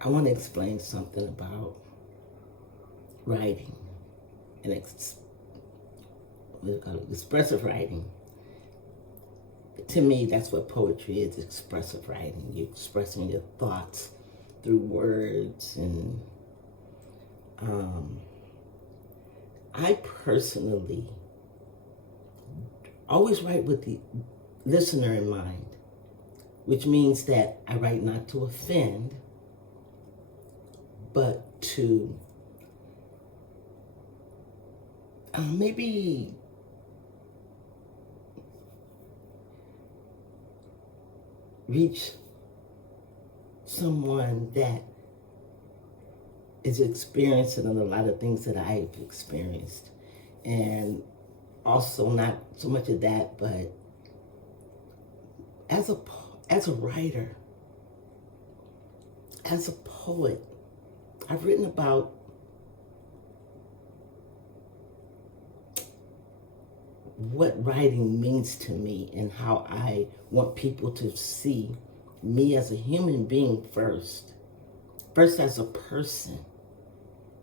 I want to explain something about writing and what do you call it? Expressive writing. To me, that's what poetry is, expressive writing. You're expressing your thoughts through words. And I personally always write with the listener in mind, which means that I write not to offend, but to maybe reach someone that is experiencing a lot of things that I've experienced. And also not so much of that, but as a writer, as a poet, I've written about what writing means to me and how I want people to see me as a human being first as a person,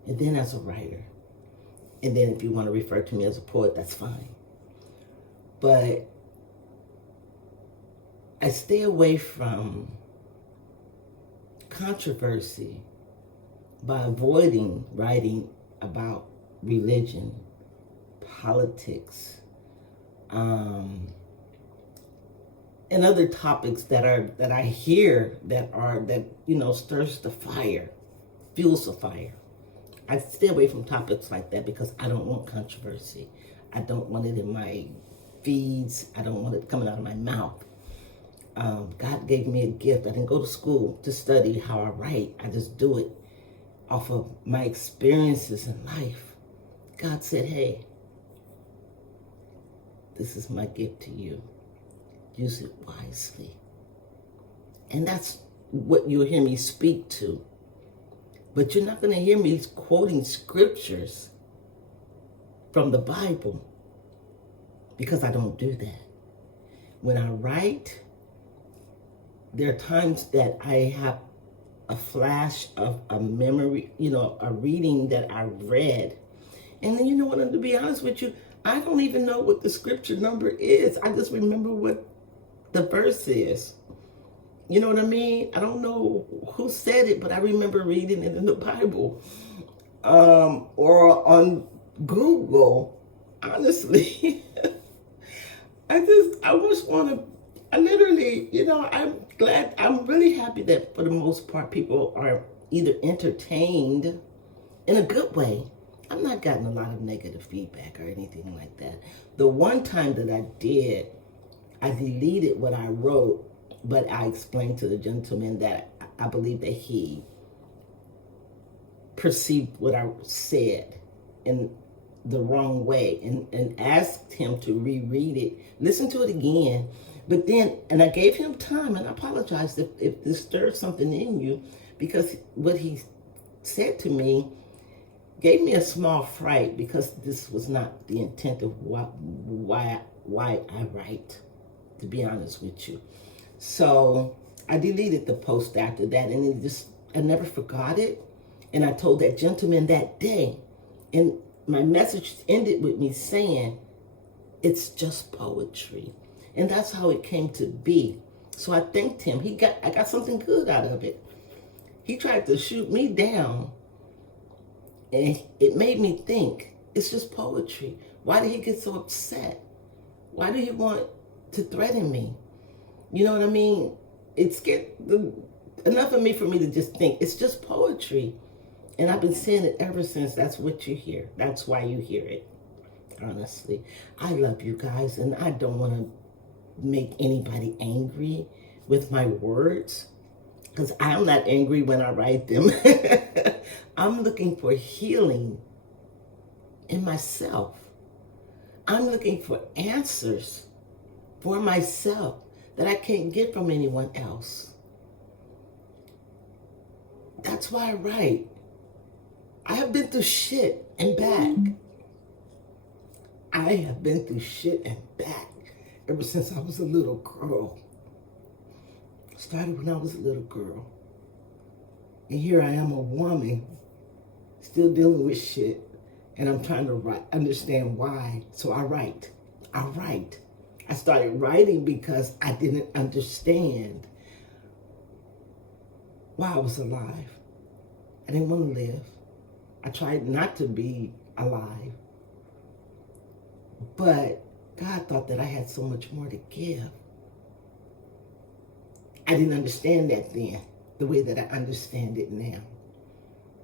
and then as a writer. And then if you want to refer to me as a poet, that's fine. But I stay away from controversy by avoiding writing about religion, politics, and other topics that I hear that stirs the fire, fuels the fire. I stay away from topics like that because I don't want controversy. I don't want it in my feeds. I don't want it coming out of my mouth. God gave me a gift. I didn't go to school to study how I write. I just do it off of my experiences in life. God said, hey, this is my gift to you. Use it wisely. And that's what you'll hear me speak to. But you're not going to hear me quoting scriptures from the Bible because I don't do that. When I write, there are times that I have a flash of a memory, a reading that I read. And then, to be honest with you, I don't even know what the scripture number is. I just remember what the verse is. You know what I mean? I don't know who said it, but I remember reading it in the Bible or on Google. Honestly, I just want to, I'm really happy that for the most part people are either entertained in a good way. I've not gotten a lot of negative feedback or anything like that. The one time that I did, I deleted what I wrote, but I explained to the gentleman that I believe that he perceived what I said in the wrong way and asked him to reread it, listen to it again. But then, and I gave him time, and I apologized if this stirred something in you, because what he said to me gave me a small fright, because this was not the intent of why I write, to be honest with you. So I deleted the post after that, and I never forgot it. And I told that gentleman that day, and my message ended with me saying, it's just poetry. And that's how it came to be. So I thanked him. I got something good out of it. He tried to shoot me down, and it made me think, it's just poetry. Why did he get so upset? Why did he want to threaten me? You know what I mean? It scared enough of me for me to just think, it's just poetry. And I've been saying it ever since. That's what you hear. That's why you hear it. Honestly, I love you guys, and I don't want to make anybody angry with my words, because I'm not angry when I write them. I'm looking for healing in myself. I'm looking for answers for myself that I can't get from anyone else. That's why I write. I have been through shit and back. I have been through shit and back ever since I was a little girl. Started when I was a little girl. And here I am, a woman, still dealing with shit. And I'm trying to understand why. So I write. I started writing because I didn't understand why I was alive. I didn't want to live. I tried not to be alive. But God thought that I had so much more to give. I didn't understand that then, the way that I understand it now.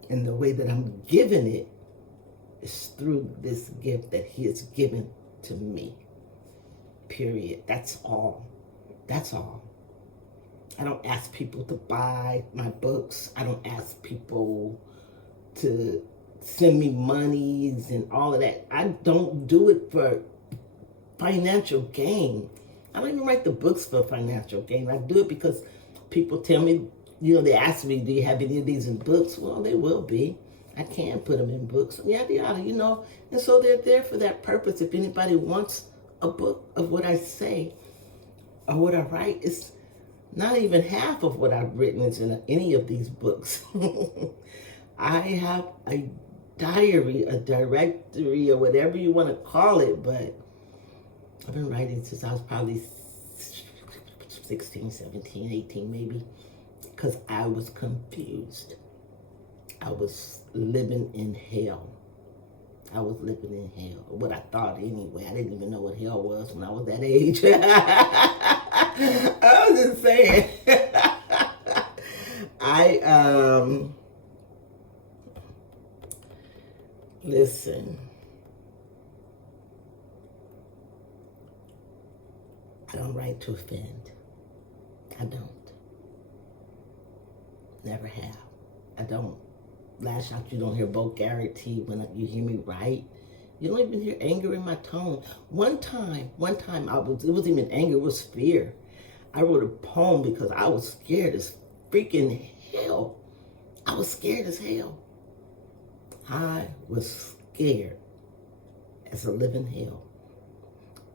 And the way that I'm giving it is through this gift that He has given to me. Period. That's all. That's all. I don't ask people to buy my books. I don't ask people to send me monies and all of that. I don't do it for financial gain. I don't even write the books for financial gain. I do it because people tell me, they ask me, do you have any of these in books? Well, they will be. I can put them in books. Yada, yada, And so they're there for that purpose. If anybody wants a book of what I say or what I write, it's not even half of what I've written is in any of these books. I have a diary, a directory, or whatever you want to call it, but I've been writing since I was probably 16, 17, 18 maybe, because I was confused. I was living in hell. I was living in hell. What I thought anyway. I didn't even know what hell was when I was that age. I was just saying. Listen. I don't write to offend. I don't. Never have. I don't lash out. You don't hear vulgarity when you hear me write. You don't even hear anger in my tone. One time, it wasn't even anger, it was fear. I wrote a poem because I was scared as freaking hell. I was scared as hell. I was scared as a living hell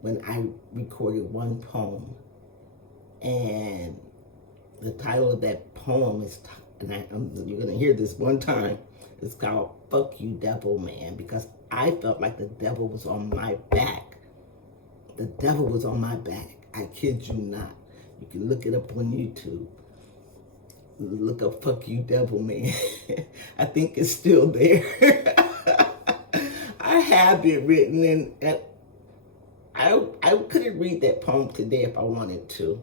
when I recorded one poem. And the title of that poem is, and you're going to hear this one time, it's called Fuck You Devil Man, because I felt like the devil was on my back. The devil was on my back. I kid you not. You can look it up on YouTube. Look up Fuck You Devil Man. I think it's still there. I have it written in. I couldn't read that poem today if I wanted to.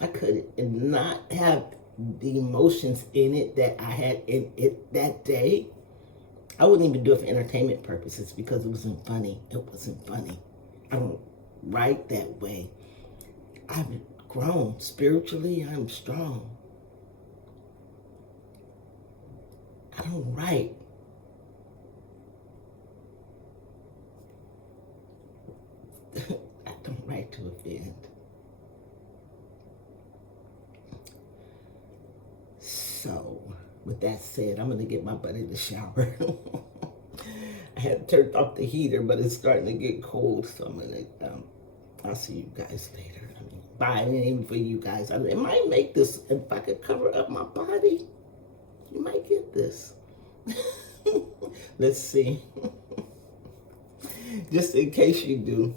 I couldn't, and not have the emotions in it that I had in it that day. I wouldn't even do it for entertainment purposes because it wasn't funny. It wasn't funny. I don't write that way. I've grown spiritually. I'm strong. I don't write. I don't write to offend. So, with that said, I'm going to get my butt in the shower. I had turned off the heater, but it's starting to get cold, so I'm going to, I'll see you guys later. Bye, and even for you guys. It might make this, if I could cover up my body, you might get this. Let's see. Just in case you do.